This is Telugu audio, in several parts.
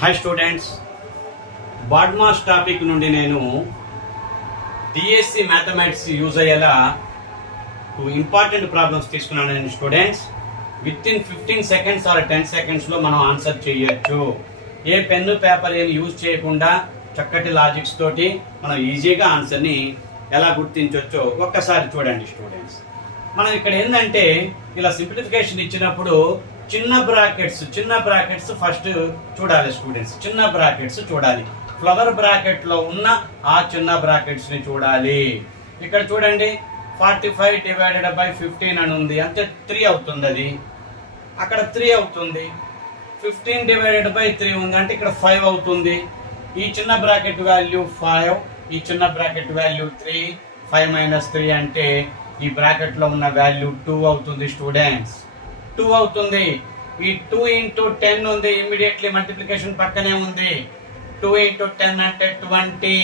హాయ్ స్టూడెంట్స్ బాడ్మాస్ టాపిక్ నుండి నేను డిఎస్సి మ్యాథమెటిక్స్ యూజ్ అయ్యేలా టూ ఇంపార్టెంట్ ప్రాబ్లమ్స్ తీసుకున్నాను నేను students within fifteen seconds or ten సెకండ్స్లో మనం ఆన్సర్ చేయొచ్చు. ఏ పెన్ను పేపర్ ఏమి యూజ్ చేయకుండా చక్కటి లాజిక్స్ తోటి మనం ఈజీగా ఆన్సర్ని ఎలా గుర్తించవచ్చో ఒక్కసారి చూడండి స్టూడెంట్స్ మనం ఇక్కడ ఏంటంటే ఇలా సింప్లిఫికేషన్ ఇచ్చినప్పుడు చిన్న బ్రాకెట్స్ చిన్న బ్రాకెట్స్ ఫస్ట్ చూడాలి స్టూడెంట్స్ చిన్న బ్రాకెట్స్ చూడాలి. ఫ్లవర్ బ్రాకెట్లో ఉన్న ఆ చిన్న బ్రాకెట్స్ని చూడాలి. ఇక్కడ చూడండి forty five divided by fifteen అని ఉంది. అంటే త్రీ అవుతుంది అది. అక్కడ త్రీ అవుతుంది. ఫిఫ్టీన్ డివైడెడ్ బై త్రీ ఉంది అంటే ఇక్కడ ఫైవ్ అవుతుంది. ఈ చిన్న బ్రాకెట్ వాల్యూ ఫైవ్ ఈ చిన్న bracket value three five minus three అంటే ఈ బ్రాకెట్లో ఉన్న వాల్యూ టూ అవుతుంది స్టూడెంట్స్. టూ అవుతుంది. ఈ టూ ఇంటూ టెన్ ఉంది. ఇమ్మీడియట్లీ మల్టిప్లికేషన్ పక్కనే ఉంది. టూ ఇంటూ టెన్ అంటే ట్వంటీ.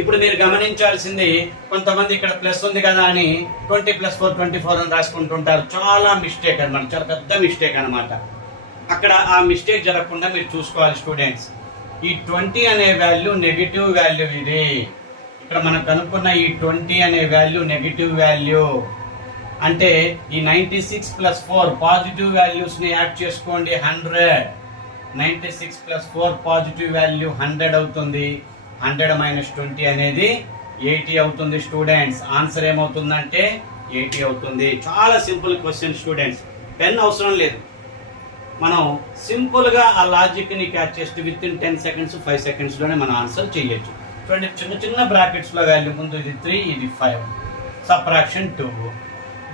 ఇప్పుడు మీరు గమనించాల్సింది కొంతమంది ఇక్కడ ప్లస్ ఉంది కదా అని twenty plus four twenty four అని రాసుకుంటుంటారు. చాలా మిస్టేక్ అనమాట చాలా పెద్ద మిస్టేక్ అన్నమాట. అక్కడ ఆ మిస్టేక్ జరగకుండా మీరు చూసుకోవాలి స్టూడెంట్స్. ఈ ట్వంటీ అనే వాల్యూ నెగిటివ్ వాల్యూ ఇది. ఇక్కడ మనం కనుక్కున్న ఈ ట్వంటీ అనే వాల్యూ నెగిటివ్ వాల్యూ. అంటే ఈ ninety six plus four positive వాల్యూస్ని యాడ్ చేసుకోండి hundred. Ninety six plus four positive value hundred అవుతుంది. హండ్రెడ్ మైనస్ ట్వంటీ అనేది ఎయిటీ అవుతుంది స్టూడెంట్స్. ఆన్సర్ ఏమవుతుందంటే ఎయిటీ అవుతుంది. చాలా సింపుల్ క్వశ్చన్ స్టూడెంట్స్. పెన్ అవసరం లేదు. మనం సింపుల్గా ఆ లాజిక్ని క్యాచ్ చేస్తూ within ten seconds five సెకండ్స్లోనే మనం ఆన్సర్ చేయొచ్చు. చూడండి చిన్న చిన్న బ్రాకెట్స్లో వాల్యూ ముందు ఇది త్రీ ఇది five subtraction two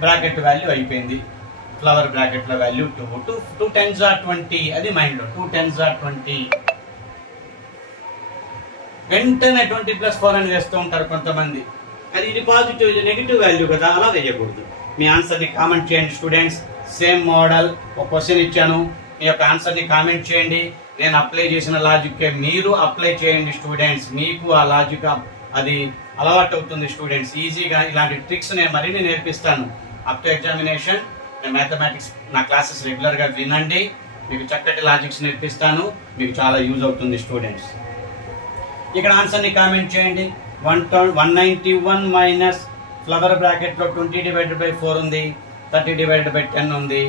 bracket value అయిపోయింది. ఫ్లవర్ బ్రాకెట్లో value two two two tens or twenty అది మైండ్లో టూ టెన్స్ ఆర్ ట్వంటీ వెంటనే ట్వంటీ ప్లస్ ఫోర్ అని వేస్తూ ఉంటారు కొంతమంది. అది ఇది పాజిటివ్ ఇది నెగిటివ్ వాల్యూ కదా అలా వేయకూడదు. మీ ఆన్సర్ని కామెంట్ చేయండి స్టూడెంట్స్ సేమ్ మోడల్ ఒక క్వశ్చన్ ఇచ్చాను. మీ యొక్క ఆన్సర్ని కామెంట్ చేయండి. నేను అప్లై చేసిన లాజిక్కే మీరు అప్లై చేయండి స్టూడెంట్స్ మీకు ఆ లాజిక్ అది అలవాటు అవుతుంది స్టూడెంట్స్ ఈజీగా ఇలాంటి ట్రిక్స్ నేను మరిన్ని నేర్పిస్తాను. అప్ టు ఎగ్జామినేషన్ నేను మ్యాథమెటిక్స్ నా క్లాసెస్ రెగ్యులర్గా వినండి. మీకు చక్కటి లాజిక్స్ నేర్పిస్తాను. మీకు చాలా యూజ్ అవుతుంది స్టూడెంట్స్ ఇక్కడ ఆన్సర్ని కామెంట్ చేయండి. One one ninety one minus flower బ్రాకెట్లో ట్వంటీ డివైడెడ్ బై ఫోర్ ఉంది. థర్టీ డివైడెడ్ బై టెన్ ఉంది.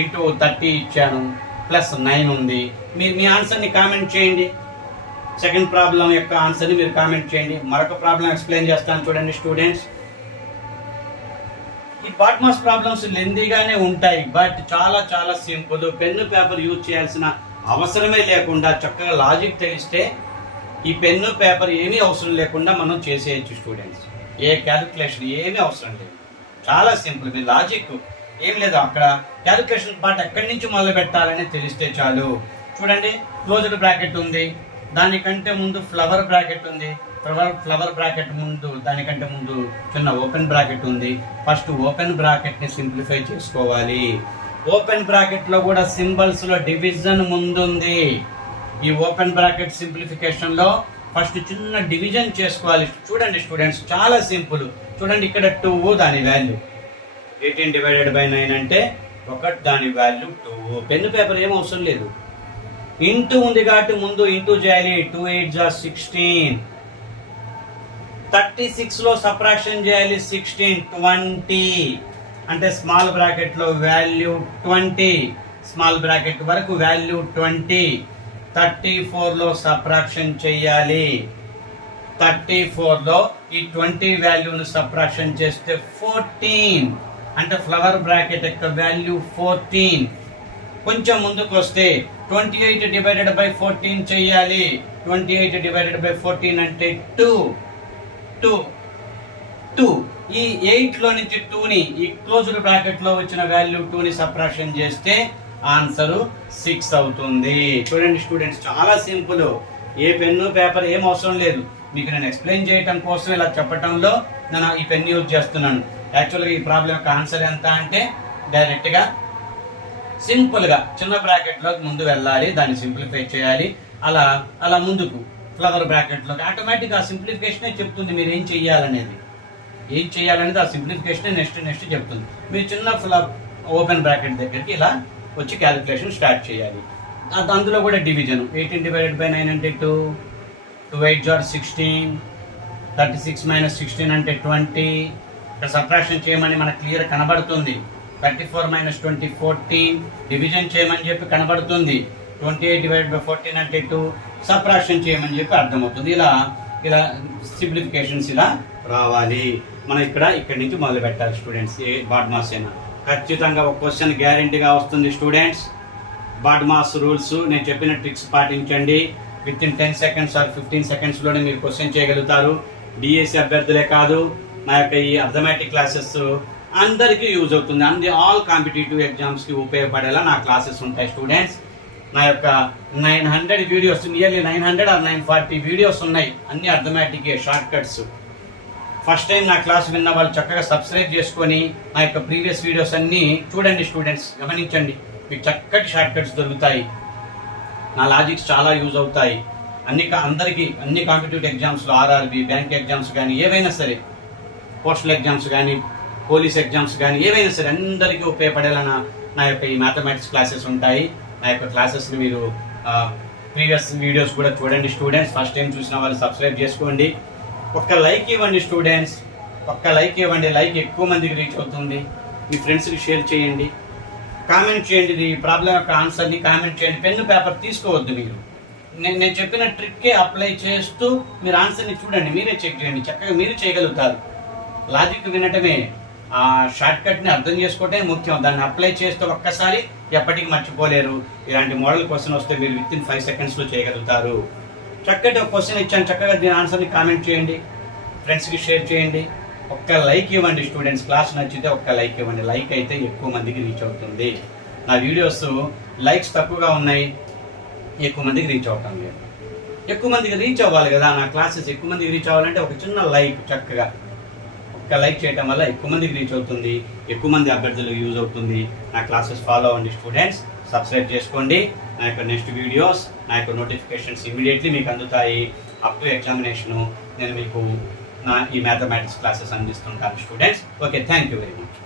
ఇంటూ థర్టీ ఇచ్చాను. ప్లస్ నైన్ ఉంది. మీరు మీ ఆన్సర్ని కామెంట్ చేయండి. సెకండ్ ప్రాబ్లం యొక్క ఆన్సర్ని మీరు కామెంట్ చేయండి. మరొక ప్రాబ్లం ఎక్స్ప్లెయిన్ చేస్తాను చూడండి స్టూడెంట్స్ ఈ బాట్మాస్ ప్రాబ్లమ్స్ లెందీగానే ఉంటాయి బట్ చాలా చాలా సింపుల్ పెన్ను పేపర్ యూజ్ చేయాల్సిన అవసరమే లేకుండా చక్కగా లాజిక్ తెలిస్తే ఈ పెన్ను పేపర్ ఏమీ అవసరం లేకుండా మనం చేసేయచ్చు స్టూడెంట్స్ ఏ క్యాలిక్యులేషన్ ఏమీ అవసరం లేదు. చాలా సింపుల్ మీ లాజిక్ ఏం లేదు అక్కడ. క్యాలిక్యులేషన్ పార్ట్ ఎక్కడి నుంచి మొదలు పెట్టాలని తెలిస్తే చాలు. చూడండి క్లోజ్డ్ బ్రాకెట్ ఉంది. దానికంటే ముందు ఫ్లవర్ బ్రాకెట్ ఉంది. ఫ్లవర్ ఫ్లవర్ బ్రాకెట్ ముందు దానికంటే ముందు చిన్న ఓపెన్ బ్రాకెట్ ఉంది. ఫస్ట్ ఓపెన్ బ్రాకెట్ని సింప్లిఫై చేసుకోవాలి. ఓపెన్ బ్రాకెట్లో కూడా సింబల్స్లో డివిజన్ ముందుంది. ఈ ఓపెన్ బ్రాకెట్ సింప్లిఫికేషన్లో ఫస్ట్ చిన్న డివిజన్ చేసుకోవాలి. చూడండి స్టూడెంట్స్ చాలా సింపుల్ చూడండి ఇక్కడ టూ దాని value eighteen divided by nine అంటే ఒకటి దాని వాల్యూ టూ పెన్ను పేపర్ ఏం అవసరం లేదు. ఇంటూ ఉంది కాబట్టి ముందు ఇంటూ చేయాలి. టూ ఎయిట్ జా సిక్స్టీన్ థర్టీ సిక్స్లో సప్రాక్షన్ చేయాలి. సిక్స్టీన్ ట్వంటీ అంటే స్మాల్ బ్రాకెట్లో వాల్యూ ట్వంటీ స్మాల్ బ్రాకెట్ వరకు వాల్యూ ట్వంటీ థర్టీ ఫోర్లో సప్రాక్షన్ చేయాలి. థర్టీ ఫోర్లో ఈ ట్వంటీ వాల్యూను సప్రాక్షన్ చేస్తే ఫోర్టీన్ అంటే ఫ్లవర్ బ్రాకెట్ యొక్క వాల్యూ ఫోర్టీన్ కొంచెం ముందుకు వస్తే twenty eight divided by fourteen చెయ్యాలి twenty eight divided by fourteen అంటే టూ టూ టూ ఈ ఎయిట్లో నుంచి టూని ఈ క్లోజ్డ్ బ్రాకెట్లో వచ్చిన వాల్యూ టూని సప్రాక్షన్ చేస్తే ఆన్సర్ సిక్స్ అవుతుంది. చూడండి స్టూడెంట్స్ చాలా సింపుల్. ఏ పెన్ను పేపర్ ఏం అవసరం లేదు. మీకు నేను ఎక్స్ప్లెయిన్ చేయటం కోసం ఇలా చెప్పటంలో నేను ఈ పెన్ యూజ్ చేస్తున్నాను. యాక్చువల్గా ఈ ప్రాబ్లం యొక్క ఆన్సర్ ఎంత అంటే డైరెక్ట్గా సింపుల్గా చిన్న బ్రాకెట్లోకి ముందు వెళ్ళాలి దాన్ని సింప్లిఫై చేయాలి అలా అలా ముందుకు ఫ్లవర్ బ్రాకెట్లో ఆటోమేటిక్గా ఆటోమేటిక్ ఆ చెప్తుంది మీరు ఏం చెయ్యాలనేది. ఏం చేయాలనేది ఆ సింప్లిఫికేషన్ నెక్స్ట్ నెక్స్ట్ చెప్తుంది. మీరు చిన్న ఫ్లవర్ ఓపెన్ బ్రాకెట్ దగ్గరికి ఇలా వచ్చి క్యాలిక్యులేషన్ స్టార్ట్ చేయాలి. అది అందులో కూడా division eighteen divided by nine అంటే two two eight jar sixteen thirty six minus sixteen అంటే ట్వంటీ ఇక్కడ సబ్ట్రాక్షన్ చేయమని మనకు క్లియర్ కనబడుతుంది. Thirty four minus twenty fourteen division చేయమని చెప్పి కనబడుతుంది. Twenty eight divide by fourteen అంటే టూ సబ్ట్రాక్షన్ చేయమని చెప్పి అర్థమవుతుంది. ఇలా ఇలా సింప్లిఫికేషన్స్ ఇలా రావాలి. మనం ఇక్కడ ఇక్కడి నుంచి మొదలు పెట్టాలి స్టూడెంట్స్ ఏ బాడ్ మాస్ అయినా. ఖచ్చితంగా ఒక క్వశ్చన్ గ్యారంటీగా వస్తుంది స్టూడెంట్స్ బాడ్ మాస్ రూల్స్ నేను చెప్పిన ట్రిక్స్ పాటించండి. Within ten seconds or fifteen సెకండ్స్లోనే మీరు క్వశ్చన్ చేయగలుగుతారు. డిఎస్సి అభ్యర్థులే కాదు. నా యొక్క ఈ అర్థమెటిక్ క్లాసెస్ అందరికీ యూజ్ అవుతుంది. అన్ని ఆల్ కాంపిటేటివ్ ఎగ్జామ్స్కి ఉపయోగపడేలా నా క్లాసెస్ ఉంటాయి స్టూడెంట్స్ నా యొక్క nine hundred videos nearly nine hundred or nine forty videos ఉన్నాయి. అన్ని arithmetic short cuts first time నా క్లాస్ విన్న వాళ్ళు చక్కగా సబ్స్క్రైబ్ చేసుకొని నా యొక్క ప్రీవియస్ వీడియోస్ అన్నీ చూడండి స్టూడెంట్స్ గమనించండి. మీకు చక్కటి షార్ట్ కట్స్ దొరుకుతాయి. నా లాజిక్స్ చాలా యూజ్ అవుతాయి. అన్ని అందరికీ అన్ని కాంపిటేటివ్ ఎగ్జామ్స్లో ఆర్ఆర్బి బ్యాంక్ ఎగ్జామ్స్ కానీ ఏవైనా సరే పోస్టల్ ఎగ్జామ్స్ కానీ పోలీస్ ఎగ్జామ్స్ కానీ ఏవైనా సరే అందరికీ ఉపయోగపడేలా నా యొక్క ఈ మ్యాథమెటిక్స్ క్లాసెస్ ఉంటాయి. నా యొక్క క్లాసెస్ని మీరు ప్రీవియస్ వీడియోస్ కూడా చూడండి స్టూడెంట్స్. ఫస్ట్ టైం చూసిన వాళ్ళు సబ్స్క్రైబ్ చేసుకోండి. ఒక్క లైక్ ఇవ్వండి స్టూడెంట్స్. ఒక్క లైక్ ఇవ్వండి. లైక్ ఎక్కువ మందికి రీచ్ అవుతుంది. మీ ఫ్రెండ్స్కి షేర్ చేయండి. కామెంట్ చేయండి. ఈ ప్రాబ్లం యొక్క ఆన్సర్ని కామెంట్ చేయండి. పెన్ను పేపర్ తీసుకోవద్దు మీరు. నేను నేను చెప్పిన ట్రిక్కే అప్లై చేస్తూ మీరు ఆన్సర్ని చూడండి. మీరే చెక్ చేయండి. చక్కగా మీరు చేయగలుగుతారు. లాజిక్ వినటమే ఆ షార్ట్ కట్ని అర్థం చేసుకోవటమే ముఖ్యం. దాన్ని అప్లై చేస్తే ఒక్కసారి ఎప్పటికీ మర్చిపోలేరు. ఇలాంటి మోడల్ క్వశ్చన్ వస్తే మీరు విత్ ఇన్ ఫైవ్ సెకండ్స్లో చేయగలుగుతారు. చక్కటి ఒక క్వశ్చన్ ఇచ్చాను. చక్కగా దీని ఆన్సర్ని కామెంట్ చేయండి. ఫ్రెండ్స్కి షేర్ చేయండి. ఒక్క లైక్ ఇవ్వండి స్టూడెంట్స్ క్లాస్ నచ్చితే ఒక్క లైక్ ఇవ్వండి. లైక్ అయితే ఎక్కువ మందికి రీచ్ అవుతుంది. నా వీడియోస్ లైక్స్ తక్కువగా ఉన్నాయి. ఎక్కువ మందికి రీచ్ అవుతాం లేదు. ఎక్కువ మందికి రీచ్ అవ్వాలి కదా. నా క్లాసెస్ ఎక్కువ మందికి రీచ్ అవ్వాలంటే ఒక చిన్న లైక్ చక్కగా లైక్ చేయటం వల్ల ఎక్కువ మందికి రీచ్ అవుతుంది ఎక్కువ మంది అభ్యర్థులకు యూజ్ అవుతుంది. నా క్లాసెస్ ఫాలో అవ్వండి స్టూడెంట్స్ సబ్స్క్రైబ్ చేసుకోండి. నా యొక్క నెక్స్ట్ వీడియోస్ నా యొక్క నోటిఫికేషన్స్ ఇమీడియట్లీ మీకు అందుతాయి. అప్ టు ఎగ్జామినేషను నేను మీకు నా ఈ mathematics classes అందిస్తుంటాను students okay thank you very much